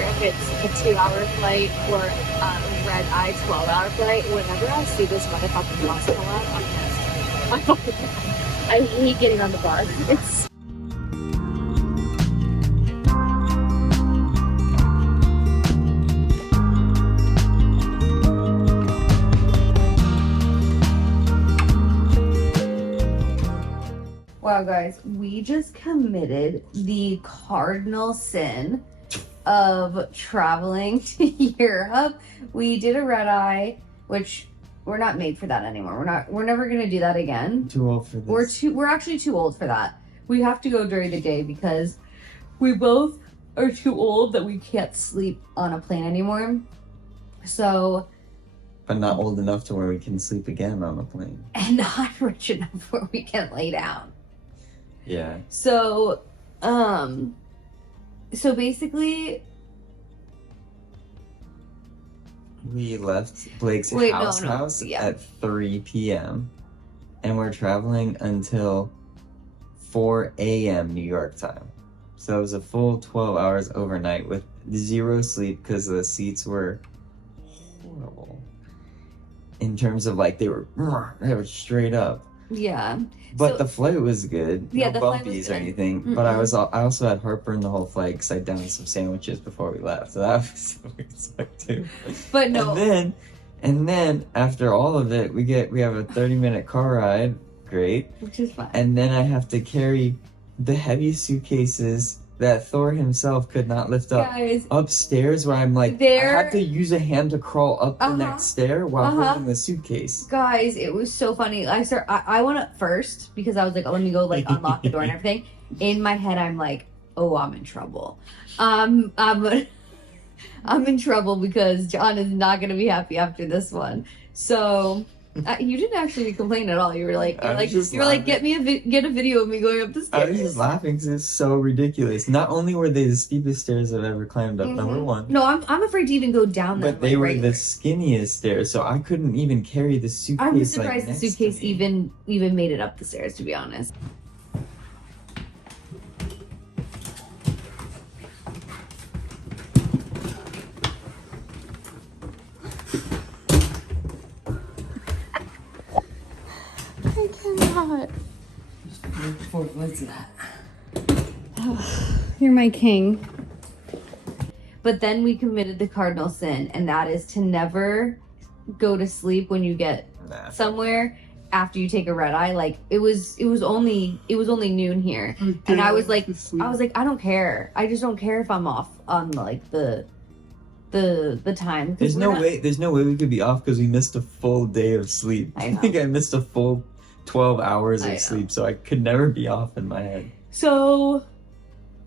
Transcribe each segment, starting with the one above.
if it's a 2-hour flight or a red-eye 12-hour flight, whenever I see this motherfucking bus pull up, I'm pissed. I'm fucking mad. I hate getting on the bus. It's Wow, guys, we just committed the cardinal sin of traveling to Europe. We did a red eye, which we're not made for that anymore. We're never gonna do that again. Too old for this. We're actually too old for that. We have to go during the day because we both are too old that we can't sleep on a plane anymore. So, but not old enough to where we can sleep again on a plane. And not rich enough where we can lay down. Yeah. So basically, we left Blake's house at 3 p.m. and we're traveling until 4 a.m. New York time. So it was a full 12 hours overnight with zero sleep because the seats were horrible. In terms of like they were straight up. Yeah. But the flight was good. Yeah, no the flight was bumpies good. or anything. Mm-mm. But I also had heartburn the whole flight because I downed some sandwiches before we left. So that was weird too. But no. And then after all of it, we have a 30-minute car ride. Great. Which is fun. And then I have to carry the heaviest suitcases that Thor himself could not lift up upstairs, where I'm like, I had to use a hand to crawl up the next stair while holding the suitcase. Guys, it was so funny. I went up first because I was like, oh, let me go like unlock the door and everything. In my head, I'm like, oh, I'm in trouble. I'm in trouble because John is not gonna be happy after this one. So. You didn't actually complain at all. You were like, get a video of me going up the stairs. I was just laughing because it's so ridiculous. Not only were they the steepest stairs I've ever climbed up, number one. No, I'm afraid to even go down them. But they were the skinniest stairs, so I couldn't even carry the suitcase. I'm surprised the suitcase even made it up the stairs, to be honest. What's that? Oh, you're my king. But then we committed the cardinal sin, and that is to never go to sleep when you get somewhere after you take a red eye. Like it was only noon here, and I was like, I don't care. I just don't care if I'm off on like the time. There's no way we could be off because we missed a full day of sleep. I think I missed a full 12 hours of sleep, so I could never be off in my head. So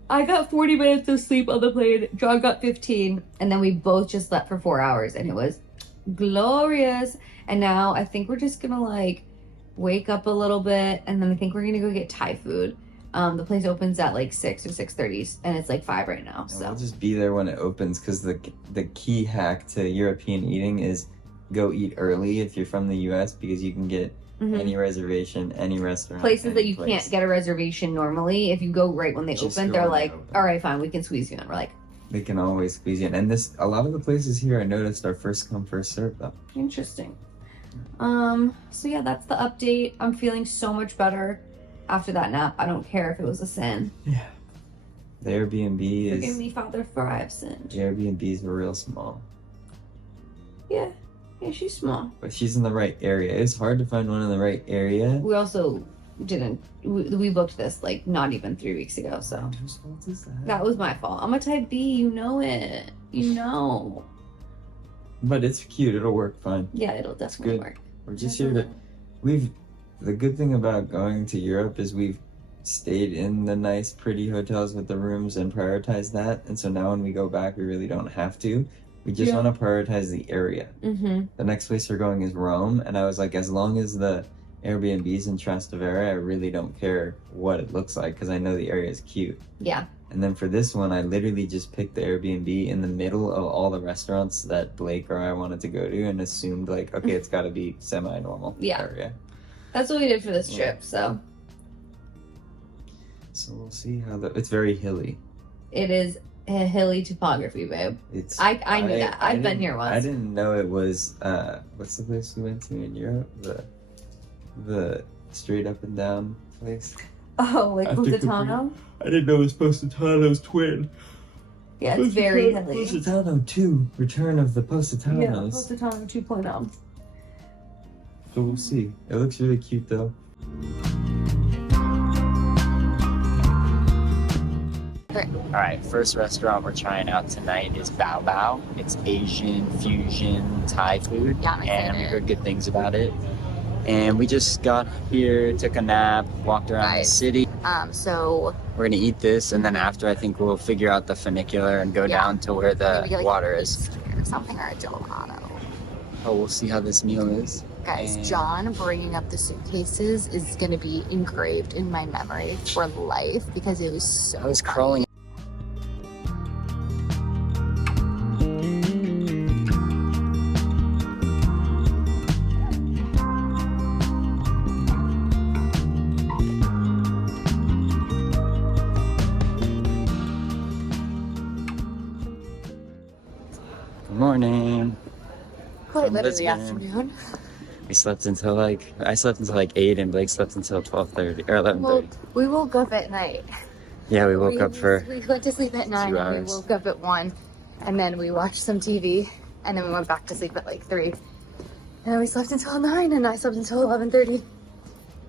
I got 40 minutes of sleep on the plane. John got 15, and then we both just slept for 4 hours, and it was glorious. And now I think we're just gonna like wake up a little bit, and then I think we're gonna go get Thai food. The place opens at like 6 or 6:30, and it's like 5 right now. So I'll just be there when it opens, because the key hack to European eating is go eat early if you're from the US, because you can get any reservation, any restaurant. Places that you can't get a reservation normally. If you go right when they open, they're like, all right, fine, we can squeeze you in. We're like, they can always squeeze you in. And a lot of the places here I noticed are first come, first served though. Interesting. So yeah, that's the update. I'm feeling so much better after that nap. I don't care if it was a sin. Yeah. The Airbnb is... Forgive me, Father, for I have sinned. The Airbnbs were real small. Yeah. Yeah, she's small. But she's in the right area. It's hard to find one in the right area. We also didn't... We booked this, like, not even 3 weeks ago, so... Whose fault is that? That was my fault. I'm a type B, you know it. You know. But it's cute. It'll work fine. Yeah, it'll definitely work. We're just here to... The good thing about going to Europe is we've stayed in the nice, pretty hotels with the rooms and prioritized that. And so now when we go back, we really don't have to. We just want to prioritize the area. The next place we're going is Rome. And I was like, as long as the Airbnb's in Trastevere, I really don't care what it looks like because I know the area is cute. Yeah. And then for this one, I literally just picked the Airbnb in the middle of all the restaurants that Blake or I wanted to go to and assumed like, okay, it's got to be semi-normal area. That's what we did for this trip, so. So we'll see how it's very hilly. It is hilly topography, babe. It's I knew that. I've been here I once. didn't know it was what's the place we went to in Europe? The straight up and down place. Oh, like After Positano? I didn't know it was Positano's twin. Yeah, it's very hilly. Positano 2, Return of the Yeah, Positanos. Positano 2.0. So we'll see. It looks really cute though. Alright, first restaurant we're trying out tonight is Bao Bao. It's Asian fusion Thai food. Yeah, I'm and excited. we heard good things about it. And we just got here, took a nap, walked around the city. So We're gonna eat this, and then after I think we'll figure out the funicular and go down to where the maybe like water is. or something, or a gelato. Oh, we'll see how this meal is. Guys, And- John bringing up the suitcases is gonna be engraved in my memory for life because it was so. I was crawling. Good morning. Quite from literally Lisbon. afternoon. We slept until I slept until 8, and Blake slept until 12:30 or 11:30. Well, we woke up at night. Yeah, we woke up for. We went to sleep at 9 2 and we hours. woke up at 1, and then we watched some TV, and then we went back to sleep at like 3. And then we slept until 9, and I slept until 11:30.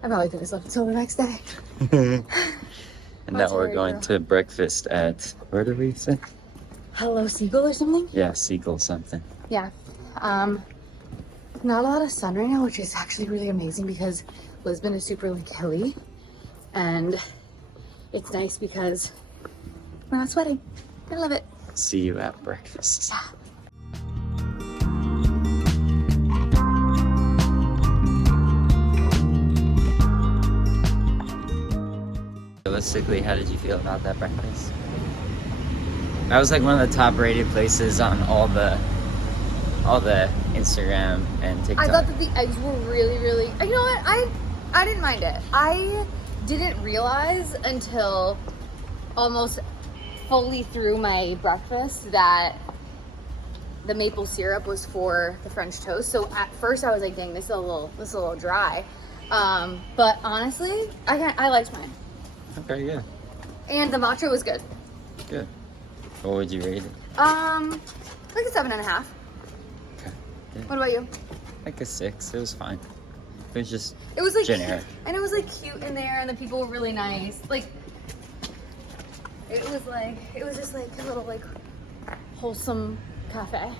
I probably could have slept until the next day. And now That's we're very going true. to breakfast at, where did we sit? Hello, Seagull or something? Yeah, Seagull something. Yeah. Not a lot of sun right now, which is actually really amazing because Lisbon is super like hilly, and it's nice because we're not sweating. I love it. See you at breakfast. Realistically, how did you feel about that breakfast? That was like one of the top rated places on all the Instagram and TikTok. I thought that the eggs were really, really. You know what? I didn't mind it. I didn't realize until almost fully through my breakfast that the maple syrup was for the French toast. So at first I was like, "Dang, this is a little dry." But honestly, I liked mine, Okay, yeah, and the matcha was good. good. What would you rate it? Like a 7.5. Okay, yeah, What about you? like a 6. It was fine. It was just It was like generic. and it was like cute in there, and the people were really nice. Like it was just like a little like wholesome cafe,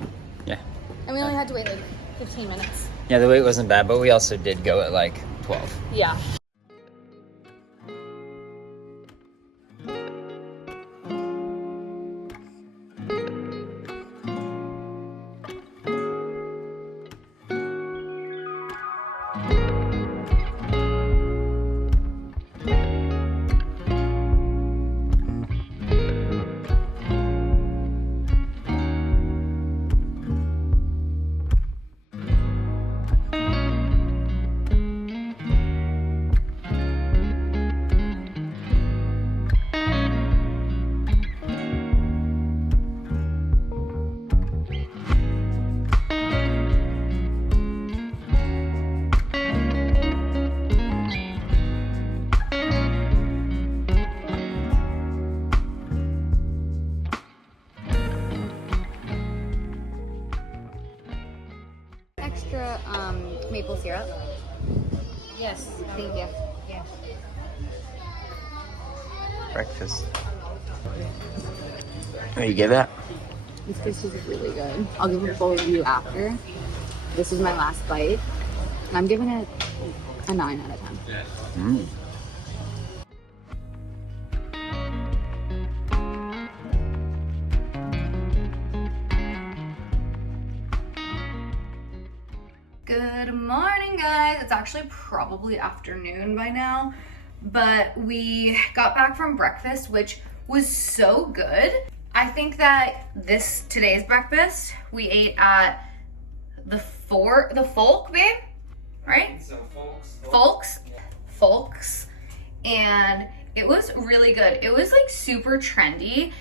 Yeah. and we only had to wait like 15 minutes. Yeah, the wait wasn't bad, but we also did go at like 12. Yeah. Extra maple syrup. Yes, thank you. Yeah. Breakfast. Oh, you get that? This fish is really good. I'll give it a full review after. This is my last bite. And I'm giving it a 9 out of 10. Mm. Good morning, guys. It's actually probably afternoon by now, but we got back from breakfast, which was so good. I think that today's breakfast we ate at the Folk, babe, right? So Folks, and it was really good. It was like super trendy,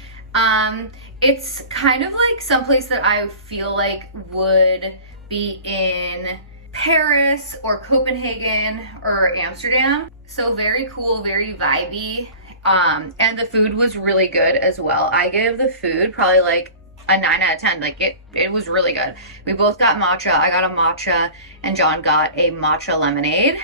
It's kind of like someplace that I feel like would be in Paris or Copenhagen or Amsterdam. So very cool, very vibey. And the food was really good as well. I give the food probably like a 9 out of 10. Like it was really good. We both got matcha. I got a matcha and John got a matcha lemonade.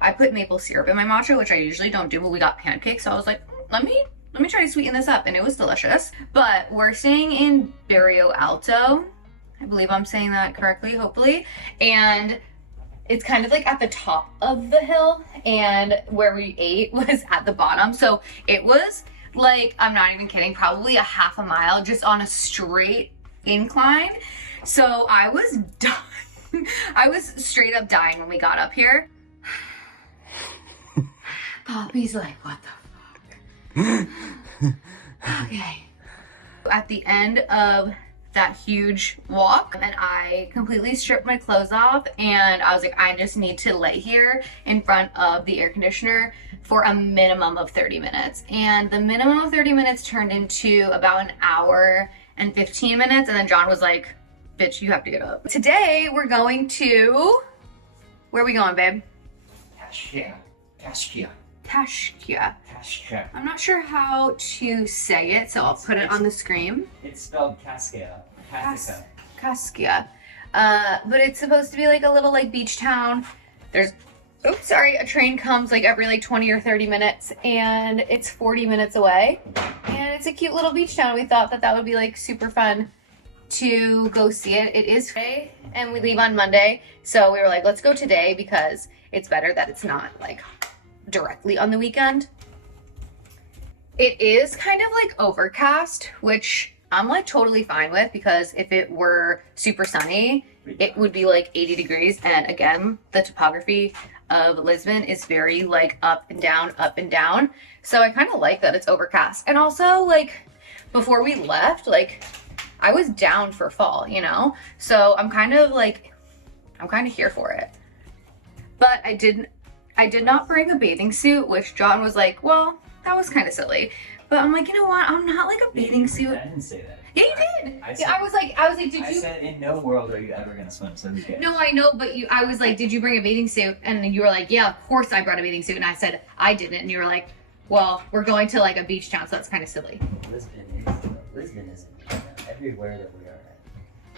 I put maple syrup in my matcha, which I usually don't do, but we got pancakes. So I was like, let me try to sweeten this up, and it was delicious. But we're staying in Barrio Alto. I believe I'm saying that correctly, hopefully. And it's kind of like at the top of the hill, and where we ate was at the bottom. So it was like, I'm not even kidding, probably a half a mile just on a straight incline. So I was dying. I was straight up dying when we got up here. Poppy's like, what the fuck? Okay. At the end of that huge walk, and I completely stripped my clothes off, and I was like, I just need to lay here in front of the air conditioner for a minimum of 30 minutes. And the minimum of 30 minutes turned into about an hour and 15 minutes, and then John was like, bitch, you have to get up. Today we're going to, where are we going, babe? Cascais. I'm not sure how to say it, so I'll put it on the screen. It's spelled Cascais. Cascais. But it's supposed to be like a little like beach town. There's, oops, sorry, a train comes like every like 20 or 30 minutes, and it's 40 minutes away. And it's a cute little beach town. We thought that would be like super fun to go see it. It is Friday, and we leave on Monday. So we were like, let's go today because it's better that it's not like directly on the weekend. It is kind of like overcast, which I'm like totally fine with, because if it were super sunny, it would be like 80 degrees. And again, the topography of Lisbon is very like up and down, up and down. So I kind of like that it's overcast. And also, like, before we left, like, I was down for fall, you know? So I'm kind of here for it. But I did not bring a bathing suit, which John was like, well, that was kind of silly. But I'm like, you know what? I'm not like a bathing suit. I didn't say that. Yeah, you did. I was like, did you? I said, in no world are you ever gonna swim, so who cares? No, I know, but I was like, did you bring a bathing suit? And you were like, yeah, of course I brought a bathing suit. And I said, I didn't. And you were like, well, we're going to like a beach town, so that's kind of silly. Lisbon is everywhere that we are at.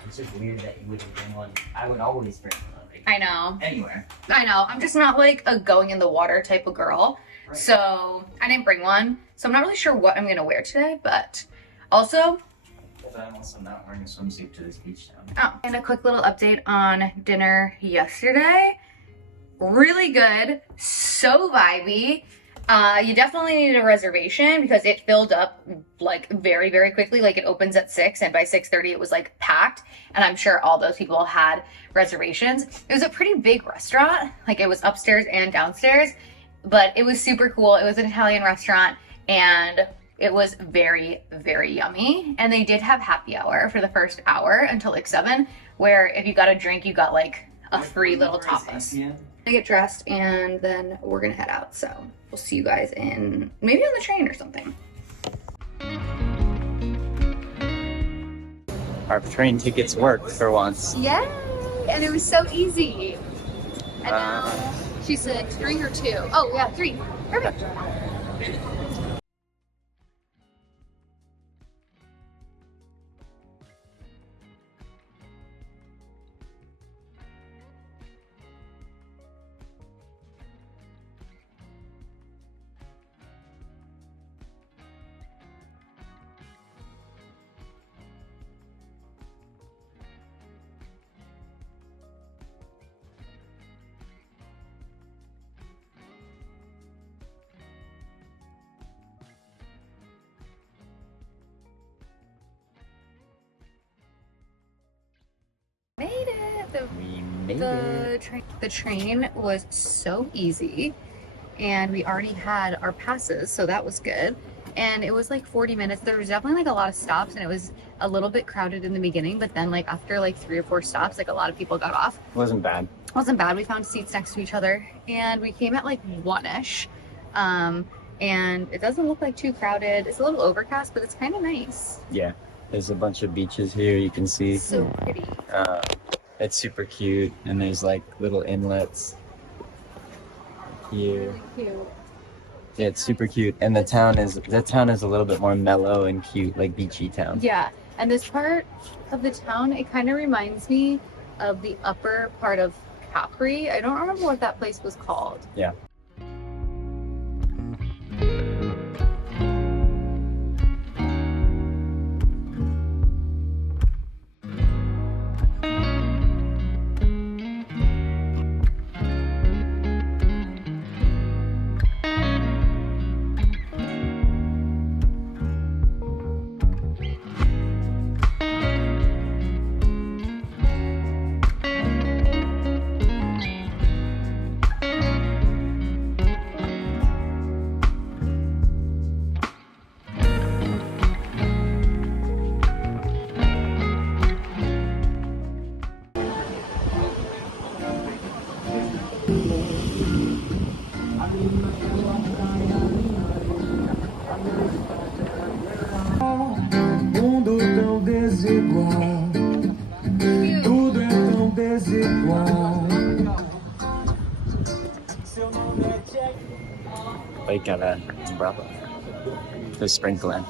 It's just weird that you wouldn't bring one. I would always bring one. Like, I know. Anywhere. I know. I'm just not like a going in the water type of girl. Right. So I didn't bring one. So I'm not really sure what I'm gonna wear today, but also, I'm also not wearing a swimsuit to this beach town. Oh, and a quick little update on dinner yesterday. Really good, so vibey. You definitely need a reservation because it filled up like very, very quickly. Like it opens at 6 and by 6:30 it was like packed. And I'm sure all those people had reservations. It was a pretty big restaurant. Like it was upstairs and downstairs, but it was super cool. It was an Italian restaurant and it was very, very yummy. And they did have happy hour for the first hour until like 7, where if you got a drink, you got like a free little tapas. I get dressed and then we're gonna head out. So we'll see you guys in, maybe on the train or something. Our train tickets worked for once. Yay! And it was so easy. And now she said 3 or 2. Oh yeah, 3. Perfect. Made it. We made it. The train was so easy, and we already had our passes, so that was good. And it was like 40 minutes. There was definitely like a lot of stops, and it was a little bit crowded in the beginning, but then like after like 3 or 4 stops, like a lot of people got off. Wasn't bad. Wasn't bad. We found seats next to each other, and we came at like 1-ish. and it doesn't look like too crowded. It's a little overcast, but it's kind of nice. Yeah, there's a bunch of beaches here you can see. So pretty. It's super cute, and there's like little inlets here. Really cute. Yeah, it's super cute, and the town is a little bit more mellow and cute, like beachy town. Yeah, and this part of the town, it kind of reminds me of the upper part of Capri. I don't remember what that place was called. Yeah. Mundo tão desigual, tudo é tão desigual. Seu nome é Jack. Like got an umbrella. They're sprinkling.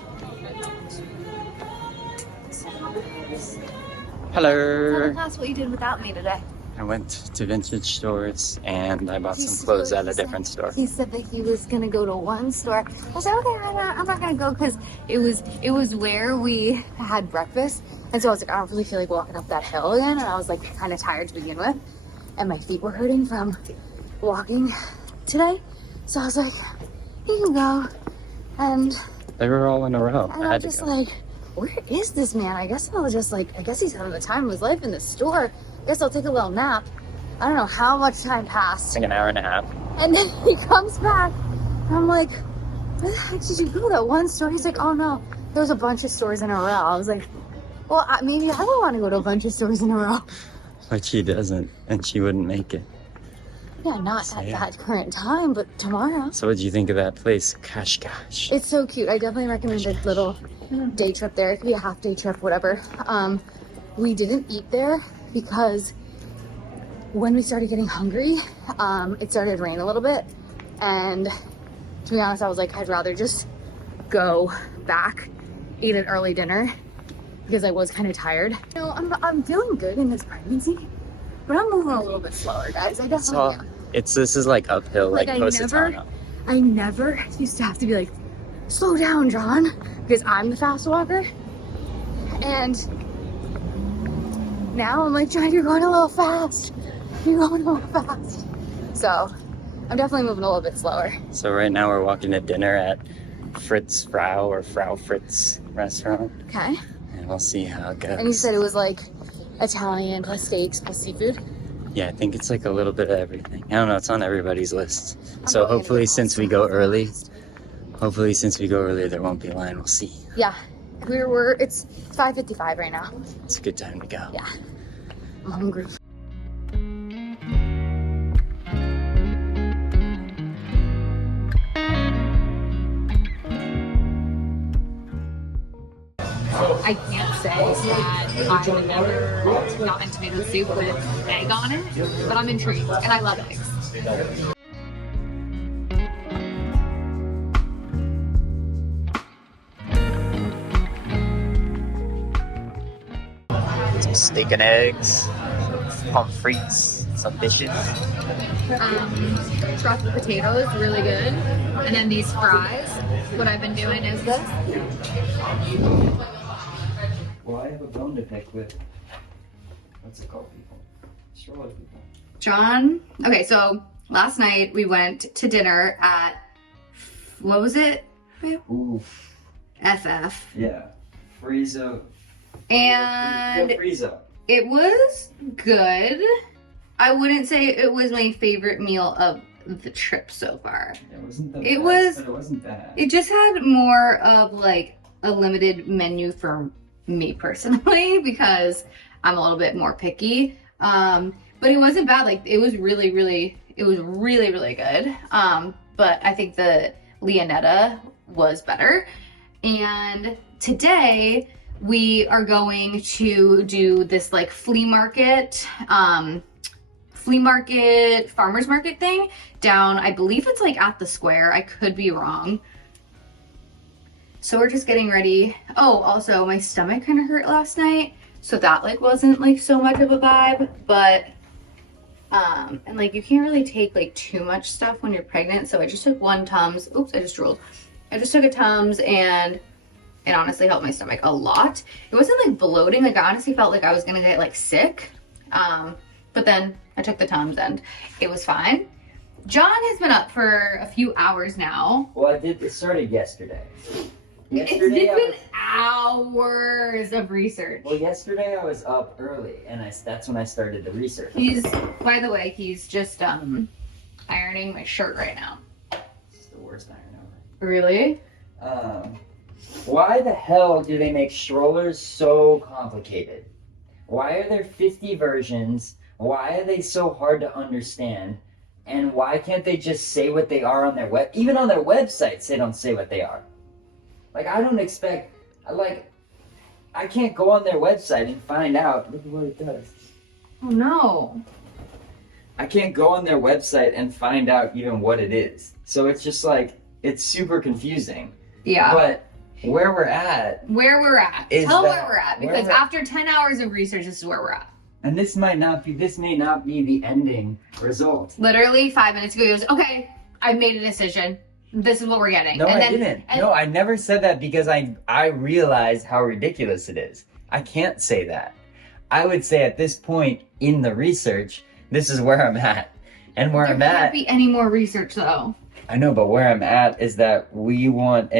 Hello. Tell us what you did without me today. I went to vintage stores and I bought some clothes at a different store. He said that he was gonna go to one store. I was like, okay, I'm not gonna go because it was where we had breakfast, and so I was like, I don't really feel like walking up that hill again, and I was like kind of tired to begin with, and my feet were hurting from walking today, so I was like, you can go, and They were all in a row. I I'm had to just go. like, where is this man? I guess I was just like, I guess he's having the time of his life in the store. I guess I'll take a little nap. I don't know how much time passed. Like an hour and a half. And then he comes back. And I'm like, where the heck did you go? That one store? He's like, oh no, there was a bunch of stores in a row. I was like, well, maybe I would want to go to a bunch of stores in a row. But she doesn't, and she wouldn't make it. Yeah, not So, at yeah. that current time, but tomorrow. So what did you think of that place, Cascais? It's so cute. I definitely recommend a little day trip there. It could be a half day trip, whatever. We didn't eat there because when we started getting hungry, it started to rain a little bit. And to be honest, I was like, I'd rather just go back, eat an early dinner because I was kind of tired. You know, I'm feeling good in this pregnancy, but I'm moving a little bit slower, guys. I definitely am. This is like uphill, like Like, Positano. I never used to have to be like, slow down, John, because I'm the fast walker. And now I'm like, John, you're going a little fast. You're going a little fast. So I'm definitely moving a little bit slower. So right now we're walking to dinner at Fritz Frau or Frau Fritz restaurant, Okay. and we'll see how it goes. And you said it was like Italian plus steaks plus seafood. Yeah, I think it's like a little bit of everything. I don't know, it's on everybody's list. So probably gonna hopefully get since we pasta. go early, there won't be a line. We'll see. Yeah. It's 5:55 right now. It's a good time to go. Yeah. I'm hungry. I can't say that I would never gotten tomato soup with egg on it, but I'm intrigued, and I love eggs. Some steak and eggs, pommes frites, some dishes. Truffle potatoes, really good. And then these fries. What I've been doing is this. Well, I have a bone to pick with, what's it called, people? Stroller people. John. Okay, so last night we went to dinner at, what was it? Oof. FF. Yeah. Friezo. And Friezo. it was good. I wouldn't say it was my favorite meal of the trip so far. It wasn't the It best, was- but it wasn't bad. It just had more of like a limited menu for me personally because I'm a little bit more picky. But it wasn't bad. Like it was really, really good. But I think the Leonetta was better. And today we are going to do this like flea market, farmer's market thing down, I believe it's like at the square. I could be wrong. So we're just getting ready. Oh, also my stomach kind of hurt last night. So that like wasn't like so much of a vibe, but and like you can't really take like too much stuff when you're pregnant. So I just took one Tums. Oops, I just drooled. I just took a Tums and it honestly helped my stomach a lot. It wasn't like bloating. Like I honestly felt like I was gonna get like sick. But then I took the Tums and it was fine. John has been up for a few hours now. Well, it started yesterday. It's been hours of research. Well, yesterday I was up early, and that's when I started the research. By the way, he's just ironing my shirt right now. It's the worst iron ever. Really? Why the hell do they make strollers so complicated? Why are there 50 versions? Why are they so hard to understand? And why can't they just say what they are on their even on their websites, they don't say what they are. Like, I don't expect, like, I can't go on their website and find out. Look at what it does. Oh no. I can't go on their website and find out even what it is. So it's just like, it's super confusing. Yeah. But where we're at. Tell them where we're at. Because after 10 hours of research, this is where we're at. And this may not be the ending result. Literally 5 minutes ago, he goes, okay, I've made a decision. This is what we're getting. No, I didn't. No, I never said that because I realized how ridiculous it is. I can't say that. I would say at this point in the research, this is where I'm at. And where I'm at... There can't be any more research, though. I know, but where I'm at is that we want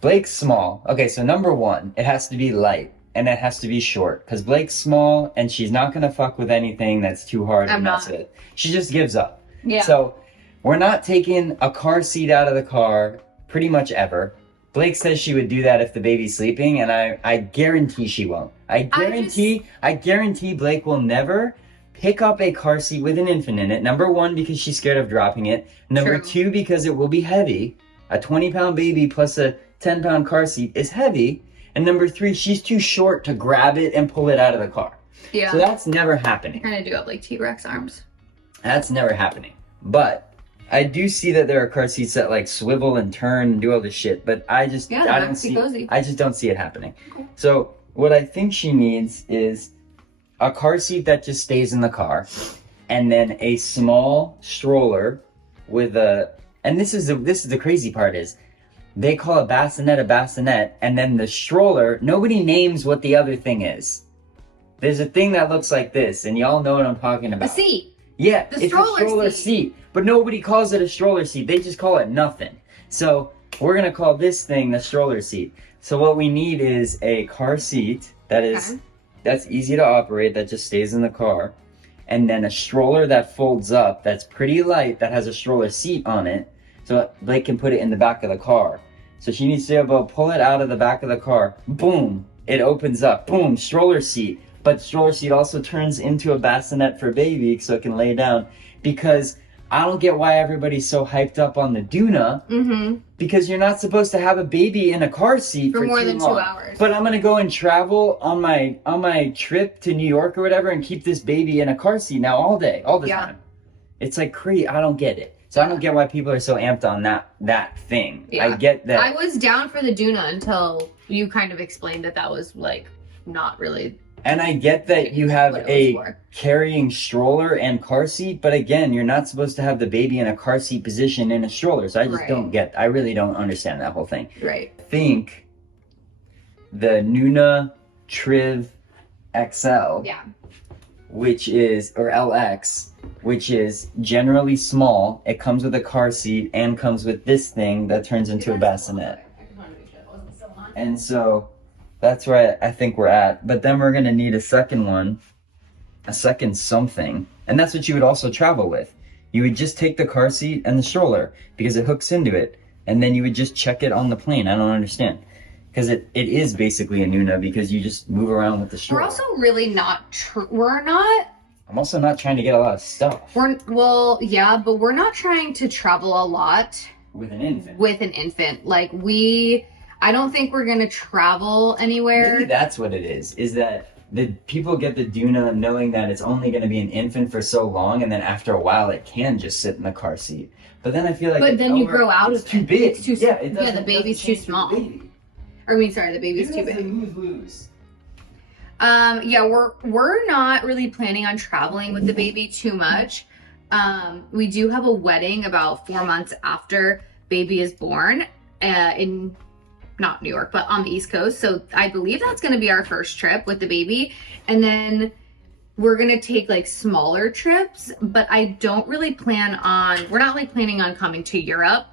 Blake's small. Okay, so number one, it has to be light. And it has to be short. Because Blake's small, and she's not going to fuck with anything that's too hard to mess with. She just gives up. Yeah. So... we're not taking a car seat out of the car pretty much ever. Blake says she would do that if the baby's sleeping, and I guarantee she won't. I guarantee Blake will never pick up a car seat with an infant in it. Number one, because she's scared of dropping it. Number two, because it will be heavy. A 20-pound baby plus a 10-pound car seat is heavy. And number three, she's too short to grab it and pull it out of the car. Yeah. So that's never happening. Kind of do have like T-Rex arms. That's never happening. But I do see that there are car seats that like swivel and turn and do all this shit, but I just don't see it happening. Okay. So what I think she needs is a car seat that just stays in the car, and then a small stroller with and this is the crazy part is they call a bassinet, and then the stroller, nobody names what the other thing is. There's a thing that looks like this, and y'all know what I'm talking about. A seat. Yeah, it's a stroller seat. But nobody calls it a stroller seat. They just call it nothing. So we're going to call this thing the stroller seat. So what we need is a car seat that's easy to operate, that just stays in the car. And then a stroller that folds up, that's pretty light, that has a stroller seat on it. So Blake can put it in the back of the car. So she needs to be able to pull it out of the back of the car. Boom. It opens up. Boom. Stroller seat. But the stroller seat also turns into a bassinet for baby so it can lay down. Because I don't get why everybody's so hyped up on the Duna. Mm-hmm. Because you're not supposed to have a baby in a car seat for more than long. 2 hours. But I'm gonna go and travel on my trip to New York or whatever and keep this baby in a car seat now all day, all the time. It's like crazy. I don't get it. So I don't get why people are so amped on that thing. Yeah. I get that. I was down for the Duna until you kind of explained that was like not really. And I get that you have a carrying stroller and car seat, but again, you're not supposed to have the baby in a car seat position in a stroller. So I just I really don't understand that whole thing. Right. I think the Nuna Triv XL, which is, or LX, which is generally small. It comes with a car seat and comes with this thing that turns into a bassinet. And so that's where I think we're at. But then we're going to need a second one, a second something. And that's what you would also travel with. You would just take the car seat and the stroller because it hooks into it. And then you would just check it on the plane. I don't understand. Because it is basically a Nuna because you just move around with the stroller. We're also really not, I'm also not trying to get a lot of stuff. But we're not trying to travel a lot With an infant. With an infant. Like I don't think we're gonna travel anywhere. Maybe that's what it is that the people get the Duna knowing that it's only going to be an infant for so long, and then after a while it can just sit in the car seat. But then I feel like you grow out of it. Too big. It's too the baby's too small. The baby's too big. Lose. Yeah, we're not really planning on traveling with the baby too much. We do have a wedding about 4 months after baby is born in not New York, but on the East Coast. So I believe that's going to be our first trip with the baby. And then we're going to take like smaller trips, but I don't really we're not like planning on coming to Europe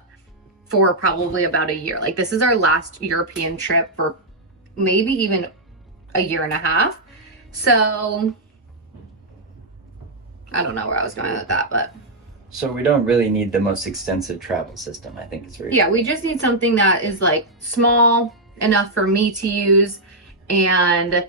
for probably about a year. Like this is our last European trip for maybe even a year and a half. So I don't know where I was going with that, but. So we don't really need the most extensive travel system. I think it's very Yeah, we just need something that is like small enough for me to use, and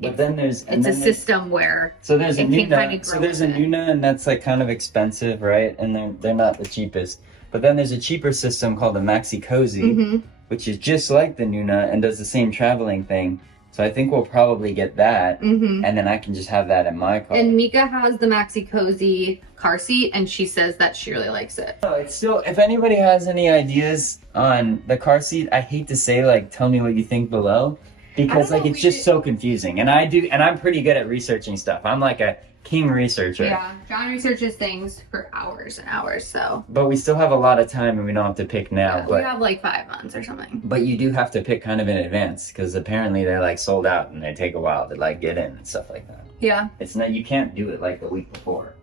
but then there's system where there's a Nuna. So there's a Nuna, and that's like kind of expensive, right? And they're not the cheapest. But then there's a cheaper system called the Maxi Cozy, which is just like the Nuna and does the same traveling thing. So I think we'll probably get that, and then I can just have that in my car. And Mika has the Maxi Cozy car seat, and she says that she really likes it. Oh, it's still, if anybody has any ideas on the car seat, I hate to say, like, tell me what you think below, because like it's just so confusing. And I'm pretty good at researching stuff. I'm like a king researcher. Yeah, John researches things for hours and hours, so. But we still have a lot of time, and we don't have to pick now. Yeah, but we have like 5 months or something. But you do have to pick kind of in advance, because apparently they're like sold out, and they take a while to like get in and stuff like that. Yeah. It's not, you can't do it like the week before.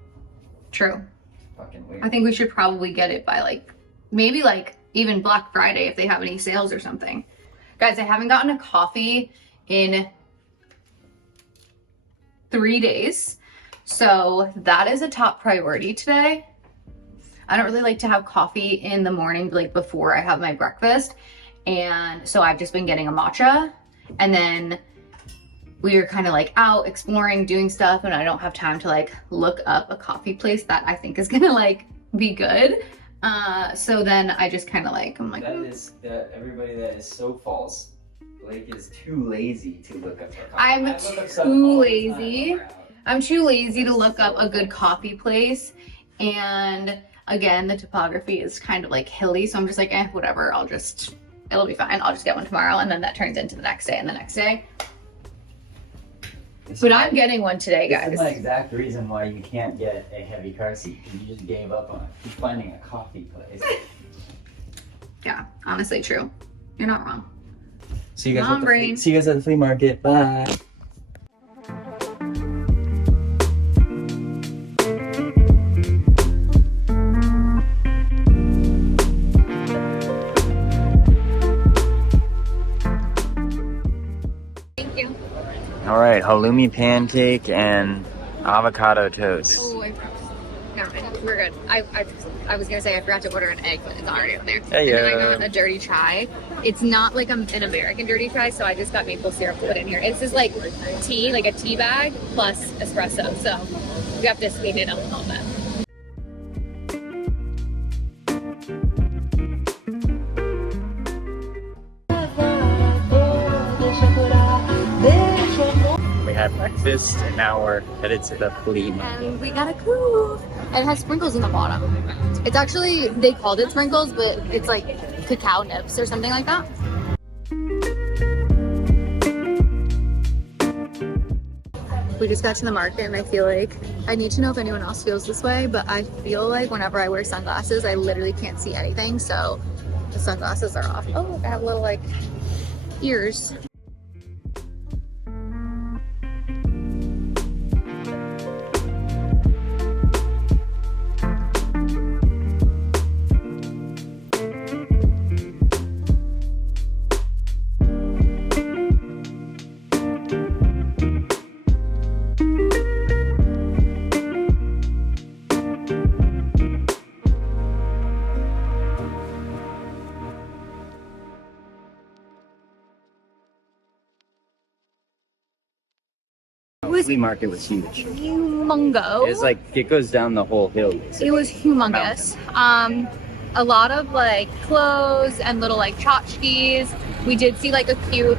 True. Fucking weird. I think we should probably get it by like, maybe like even Black Friday if they have any sales or something. Guys, I haven't gotten a coffee in 3 days. So that is a top priority today. I don't really like to have coffee in the morning, like before I have my breakfast. And so I've just been getting a matcha. And then we were kind of like out exploring, doing stuff, and I don't have time to like look up a coffee place that I think is gonna like be good. So then I just kind of like, I'm like, everybody that is so false. Blake is too lazy to look up a coffee. I'm too lazy. I'm too lazy to look up a good coffee place. And again, the topography is kind of like hilly. So I'm just like, whatever. It'll be fine. I'll just get one tomorrow. And then that turns into the next day and the next day. But I'm getting one today, guys. This is the exact reason why you can't get a heavy car seat. Because you just gave up on it. Keep finding a coffee place. Yeah, honestly true. You're not wrong. See you guys at the flea market. Bye. All right, halloumi pancake and avocado toast. Oh, never mind. We're good. I was gonna say I forgot to order an egg, but it's already on there. Hey, and then I got a dirty chai. It's not like an American dirty chai, so I just got maple syrup to put in here. It's just like tea, like a tea bag plus espresso. So we have to sweeten it up a little bit. We had breakfast, and now we're headed to the flea market. And we got a coupe. And it has sprinkles in the bottom. It's actually, they called it sprinkles, but it's like cacao nips or something like that. We just got to the market, and I feel like, I need to know if anyone else feels this way, but I feel like whenever I wear sunglasses, I literally can't see anything, so the sunglasses are off. Oh, I have little like ears. The flea market was huge. Humongo. It's like, it goes down the whole hill. It was humongous. a lot of like clothes and little like tchotchkes. We did see like a cute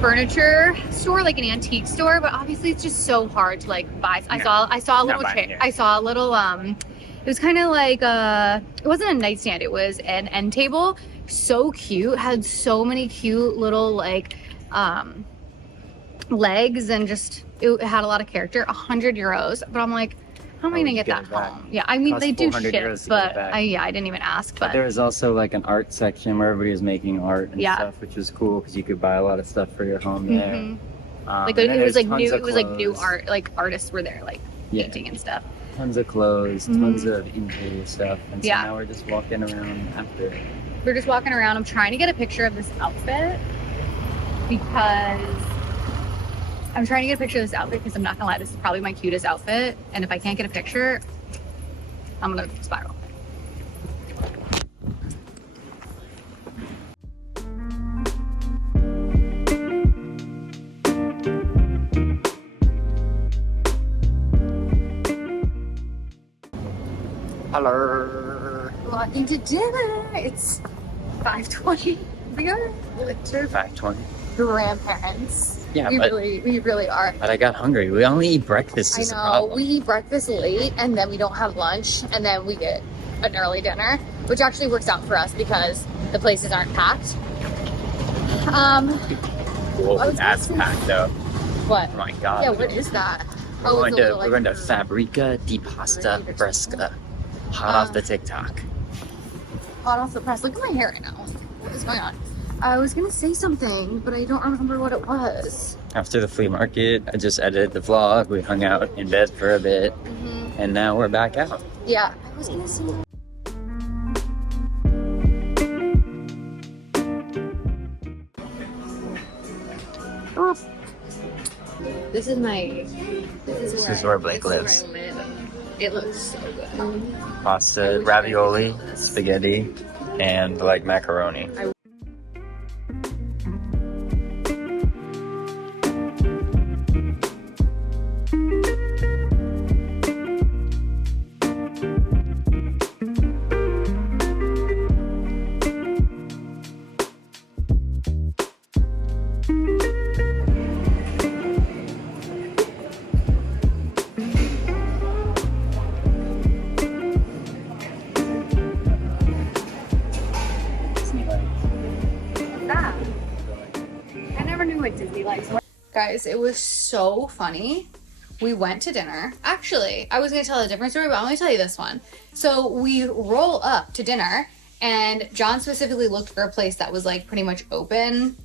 furniture store, like an antique store, but obviously it's just so hard to like buy. I saw a little chair. I saw a little it was kind of like it wasn't a nightstand, it was an end table. So cute, had so many cute little like legs, and just it had a lot of character. 100 euros, but I'm like, how am I gonna get that home? Yeah, I mean they do ship, but I didn't even ask. But there was also like an art section where everybody was making art and Yeah. stuff, which was cool because you could buy a lot of stuff for your home there. Mhm. And Like then it was there's like tons new. of It was like new clothes. art. Like artists were there, like Yeah. painting and stuff. Tons of clothes, Mhm. tons of interior stuff, and so Yeah. now we're just walking around after. We're just walking around. I'm trying to get a picture of this outfit because I'm not gonna lie, this is probably my cutest outfit. And if I can't get a picture, I'm gonna spiral. Hello. Walking to dinner. It's 5:20. We are literally 5:20. grandparents. Yeah, we but really are. I got hungry. We only eat breakfast. I Is the know, problem. we eat breakfast late and then we don't have lunch and then we get an early dinner, which actually works out for us because the places aren't packed. Whoa, I was that's gonna say- packed though. What? Oh my god. Yeah, what is that? We're Oh, going it's a to little, we're going to like, Fabrica di Pasta Fresca. Hot off the TikTok. hot off the press. Look at my hair right now. What is going on? I was gonna say something, but I don't remember what it was. After the flea market, I just edited the vlog. We hung out in bed for a bit, and now we're back out. Yeah, I was gonna say. This is my. This is where Blake lives. Where I live. It looks so good. Pasta, ravioli, spaghetti, and like macaroni. That. I never knew what Disney likes. Guys, it was so funny. We went to dinner. Actually, I was going to tell a different story, but I'm going to tell you this one. So we roll up to dinner, and John specifically looked for a place that was like pretty much open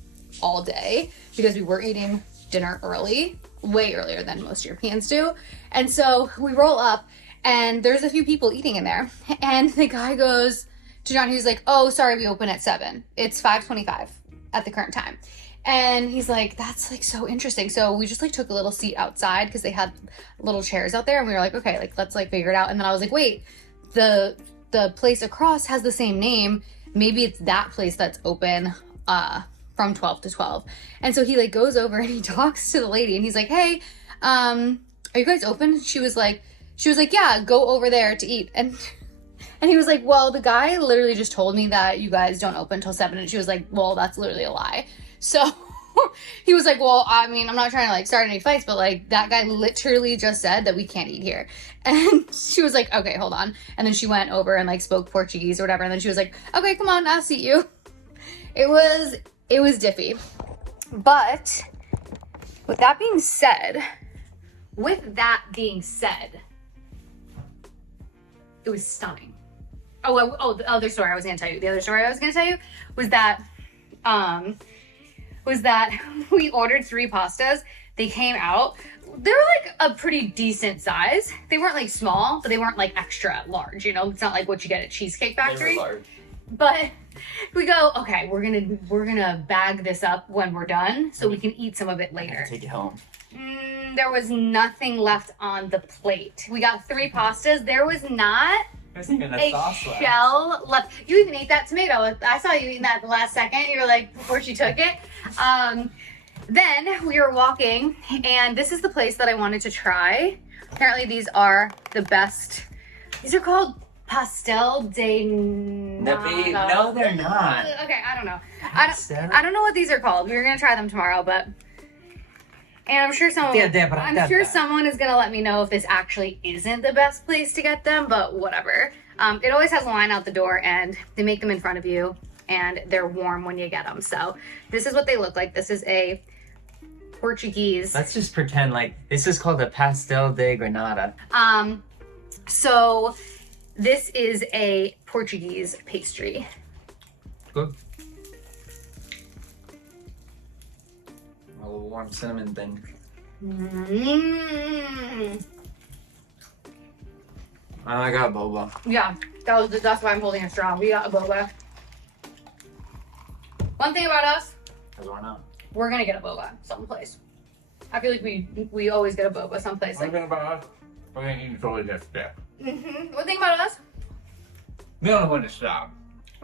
all day because we were eating dinner early, way earlier than most Europeans do. And so we roll up, and there's a few people eating in there. And the guy goes to John, he was like, "Oh, sorry, we open at 7. It's 5:25 at the current time." And he's like, "That's like so interesting." So we just like took a little seat outside because they had little chairs out there, and we were like, "Okay, like let's like figure it out." And then I was like, "Wait, the place across has the same name. Maybe it's that place that's open from 12 to 12." And so he like goes over and he talks to the lady, and he's like, "Hey, are you guys open?" She was like, "Yeah, go over there to eat." And he was like, "Well, the guy literally just told me that you guys don't open till 7. And she was like, "Well, that's literally a lie." So he was like, "Well, I mean, I'm not trying to like start any fights, but like that guy literally just said that we can't eat here." And she was like, "Okay, hold on." And then she went over and like spoke Portuguese or whatever. And then she was like, "Okay, come on, I'll seat you." It was diffy. But with that being said, it was stunning. The other story I was going to tell you. The other story I was going to tell you was that we ordered 3 pastas. They came out. They were like a pretty decent size. They weren't like small, but they weren't like extra large. You know, it's not like what you get at Cheesecake Factory. They were large. But we go, okay, we're gonna bag this up when we're done so we can eat some of it later. Take it home. There was nothing left on the plate. We got 3 pastas. There was not There's even a shell left. You even ate that tomato. I saw you eating that at the last second. You were like, before she took it. Then we were walking, and this is the place that I wanted to try. Apparently these are the best. These are called Pastel de nata. No, they're not. Okay, I don't know. I don't know what these are called. We're gonna try them tomorrow, but and I'm sure someone is gonna let me know if this actually isn't the best place to get them, but whatever. It always has a line out the door, and they make them in front of you, and they're warm when you get them. So this is what they look like. This is a Portuguese. Let's just pretend like this is called a pastel de granada. So this is a Portuguese pastry. Good. A little warm cinnamon thing. I got boba. Yeah, that's why I'm holding a straw. We got a boba. One thing about us, Because why not? we're gonna get a boba someplace. I feel like we always get a boba someplace. One Like, thing about us, we're gonna eat totally that step. One thing about us, We don't know when to stop.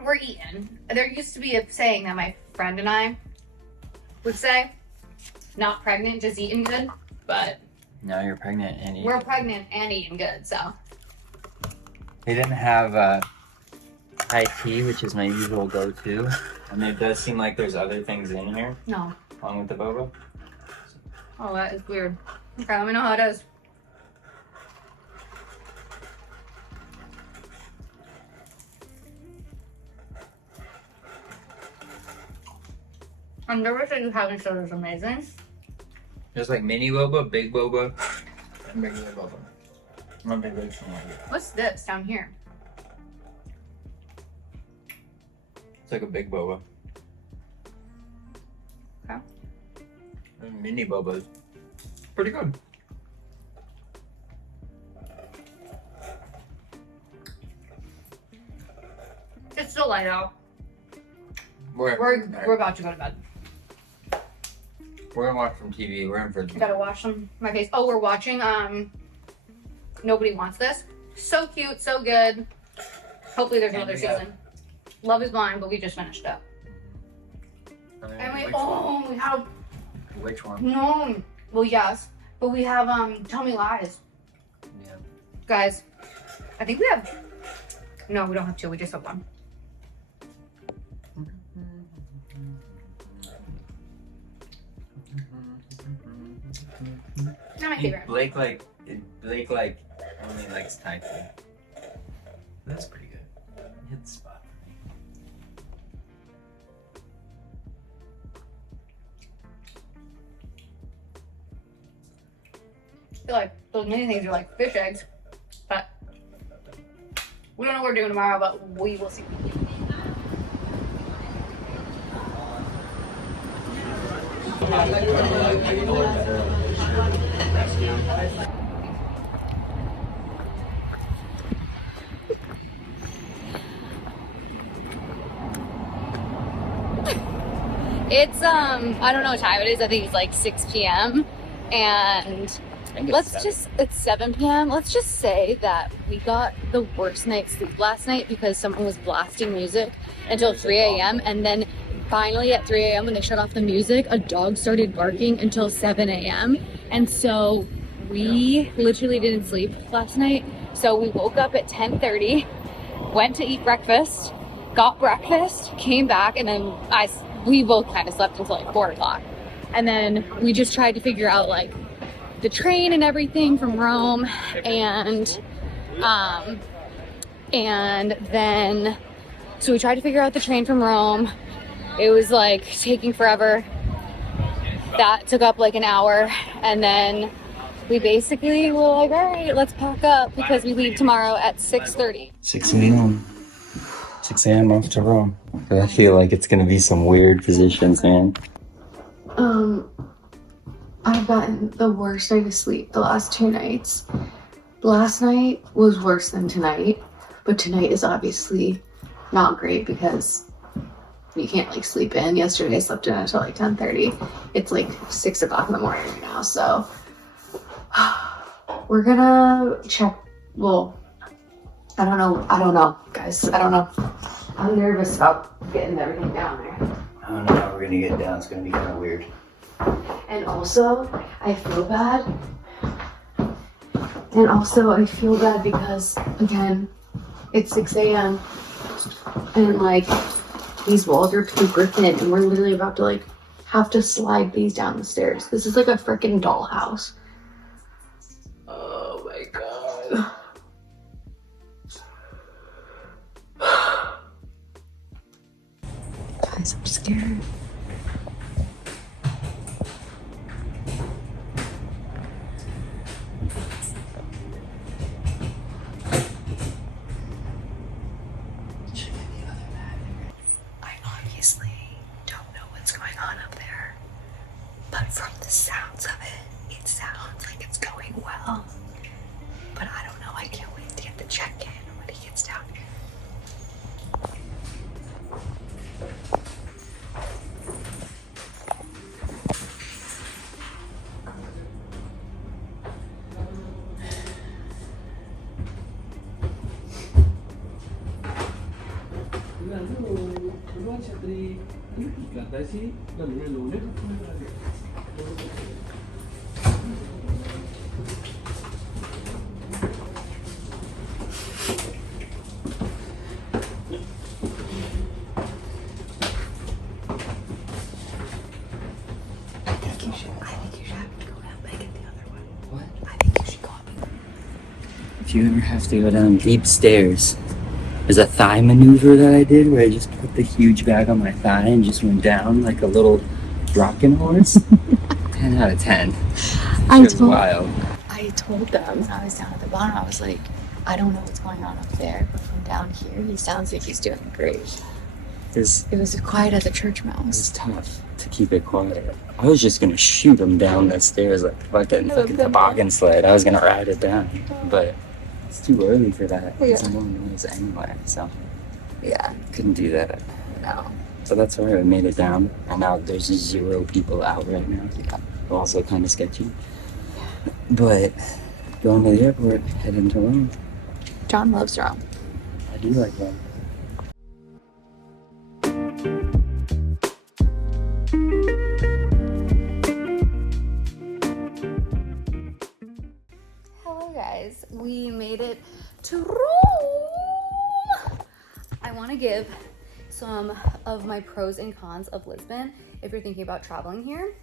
we're eating. There used to be a saying that my friend and I would say, not pregnant, just eating good. But Now you're pregnant and we're pregnant and eating good, so. They didn't have high tea, which is my usual go-to. And it does seem like there's other things in here, No. along with the boba. Oh, that is weird. Okay, let me know how it is. I'm nervous that you haven't showed us amazing. There's like mini boba, big boba, and regular boba. I'm a big fan of it. What's this down here? It's like a big boba. Okay. And mini boba is pretty good. It's still light out. We're About to go to bed. gonna watch some TV. We're in for Gotta wash my face. Oh, we're watching Nobody Wants This. So cute, so good. Hopefully there's another season. Love is Blind, but we just finished it. And we have Which one? no. Well, yes, but we have Tell Me Lies, Yeah. guys. I think we have. No, we don't have two. We just have one. Not my favorite. Blake only likes Thai food. That's pretty good. Hit the spot. I feel like those mini things are like fish eggs, but we don't know what we're doing tomorrow, but we will see. It's I don't know what time it is. I think it's like 6 p.m. and it's 7 p.m. Let's just say that we got the worst night's sleep last night because someone was blasting music until 3 a.m. and then finally at 3 a.m. when they shut off the music, a dog started barking until 7 a.m. And so we literally didn't sleep last night. So we woke up at 10:30, went to eat breakfast, got breakfast, came back, and then we both kind of slept until like 4 o'clock. And then we just tried to figure out like the train and everything from Rome, and then so we tried to figure out the train from Rome. It was like taking forever. That took up like an hour, and then we basically were like, all right, let's pack up because we leave tomorrow at 6:30. 6 a.m. 6 a.m. off to Rome. I feel like it's gonna be some weird positions, man. I've gotten the worst night of sleep the last 2 nights. Last night was worse than tonight, but tonight is obviously not great because you can't like sleep in. Yesterday I slept in until like 10:30. It's like 6 o'clock in the morning right now, so we're gonna check. Well, I don't know, guys. I don't know. I'm nervous about getting everything down there. I don't know how we're gonna get down. It's gonna be kind of weird. And also, I feel bad. And also, I feel bad because, again, It's 6 a.m. and like these walls are paper thin and we're literally about to like have to slide these down the stairs. This is like a freaking dollhouse. Oh my god. Guys, I'm scared. I obviously don't know what's going on up there, but from the sounds of it, it sounds like it's going well. But I don't know. I can't wait to get the check-in when he gets down here. If you ever have to go down deep stairs, there's a thigh maneuver that I did where I just put the huge bag on my thigh and just went down like a little rocking horse. 10 out of 10. Wild. I told them when I was down at the bottom, I was like, I don't know what's going on up there, but from down here, he sounds like he's doing great. It was quiet as a church mouse. It's tough to keep it quiet. I was just gonna shoot him down the stairs like fucking toboggan sled. I was gonna ride it down, but it's too early for that. Yeah. It's a more noise anyway, so Yeah, couldn't do that. no. So that's why I made it down, and now there's 0 people out right now. Also kind of sketchy. But going to the airport, heading to Rome. John loves Rome. I do like Rome. Hello guys, we made it to Rome. I want to give some of my pros and cons of Lisbon if you're thinking about traveling here.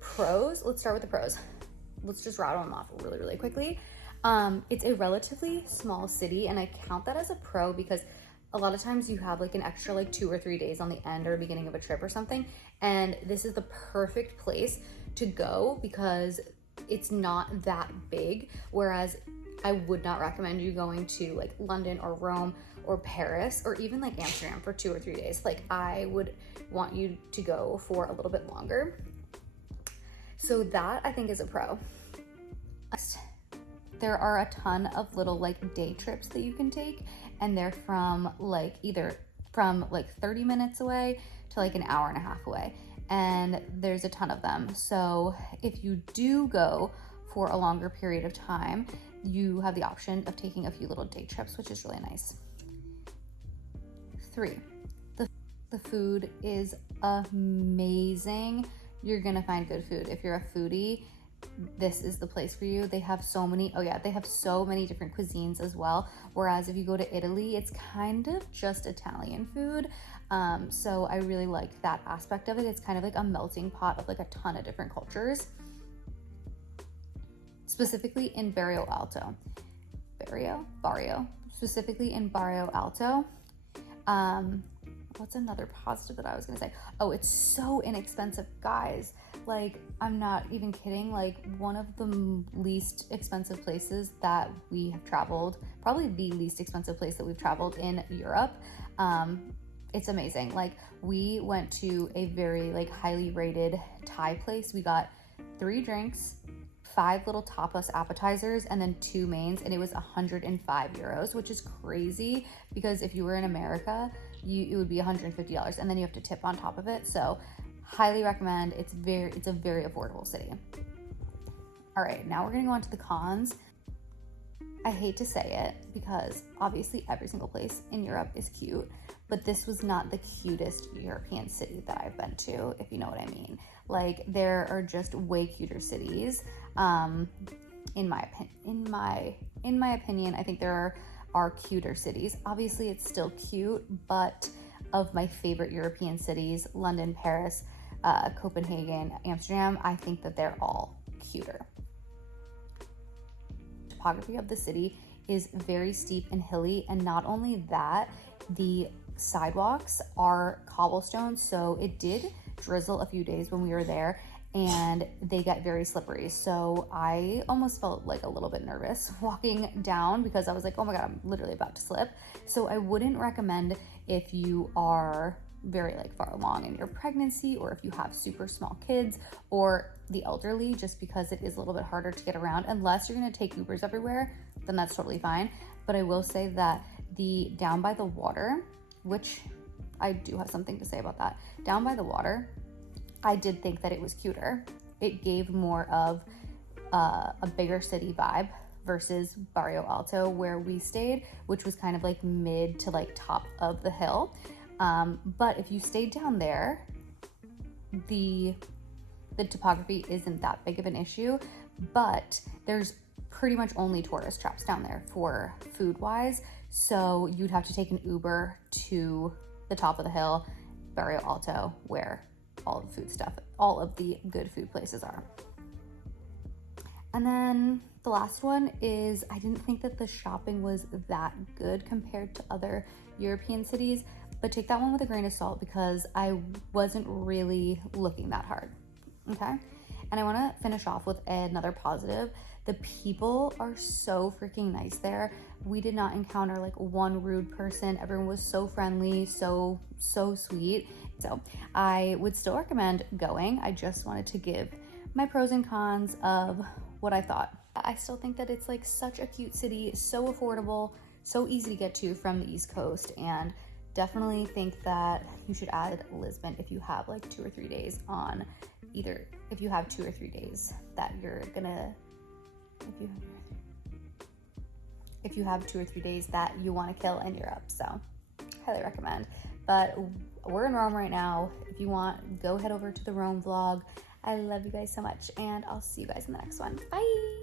Pros, let's start with the pros. Let's just rattle them off really quickly. It's a relatively small city, and I count that as a pro because a lot of times you have like an extra like 2 or 3 days on the end or beginning of a trip or something, and this is the perfect place to go because it's not that big. Whereas I would not recommend you going to like London or Rome or Paris or even like Amsterdam for 2 or 3 days. Like I would want you to go for a little bit longer. So that I think is a pro. There are a ton of little like day trips that you can take, and they're from like either from like 30 minutes away to like an hour and a half away. And there's a ton of them. So if you do go for a longer period of time, you have the option of taking a few little day trips, which is really nice. 3, the food is amazing. You're gonna find good food. If you're a foodie, this is the place for you. They have so many, they have so many different cuisines as well. Whereas if you go to Italy, it's kind of just Italian food. So I really like that aspect of it. It's kind of like a melting pot of like a ton of different cultures. Specifically in Barrio Alto. Specifically in Barrio Alto. What's another positive that I was gonna say? Oh, it's so inexpensive, guys. Like, I'm not even kidding. Like, one of the least expensive places that we have traveled, probably the least expensive place that we've traveled in Europe. It's amazing. Like, we went to a very like highly rated Thai place. We got 3 drinks, 5 little tapas appetizers, and then 2 mains, and it was 105 euros, which is crazy because if you were in America, it would be $150, and then you have to tip on top of it. So highly recommend. It's a very affordable city. All right, now we're gonna go on to the cons. I hate to say it because obviously every single place in Europe is cute, but this was not the cutest European city that I've been to, if you know what I mean. Like, there are just way cuter cities. In my opinion, I think there are are cuter cities. Obviously it's still cute, but of my favorite European cities, London, Paris, Copenhagen, Amsterdam, I think that they're all cuter. Topography of the city is very steep and hilly, and not only that, the sidewalks are cobblestone, so it did drizzle a few days when we were there, and they get very slippery. So I almost felt like a little bit nervous walking down because I was like, oh my God, I'm literally about to slip. So I wouldn't recommend if you are very like far along in your pregnancy, or if you have super small kids or the elderly, just because it is a little bit harder to get around. Unless you're gonna take Ubers everywhere, then that's totally fine. But I will say that the down by the water, which I do have something to say about that, down by the water, I did think that it was cuter. It gave more of a bigger city vibe versus Barrio Alto where we stayed, which was kind of like mid to like top of the hill. But if you stayed down there, the topography isn't that big of an issue, but there's pretty much only tourist traps down there for food wise. So you'd have to take an Uber to the top of the hill, Barrio Alto, where all the food stuff, all of the good food places are. And then the last one is, I didn't think that the shopping was that good compared to other European cities, but take that one with a grain of salt because I wasn't really looking that hard, okay? And I wanna finish off with another positive. The people are so freaking nice there. We did not encounter like one rude person. Everyone was so friendly, so sweet. So I would still recommend going. I just wanted to give my pros and cons of what I thought. I still think that it's like such a cute city, so affordable, so easy to get to from the East Coast, and definitely think that you should add Lisbon if you have like 2 or 3 days on either, if you have 2 or 3 days that you're gonna, if you have 2 or 3 days that you want to kill in Europe. So highly recommend. But we're in Rome right now. If you want, go head over to the Rome vlog. I love you guys so much, and I'll see you guys in the next one. Bye.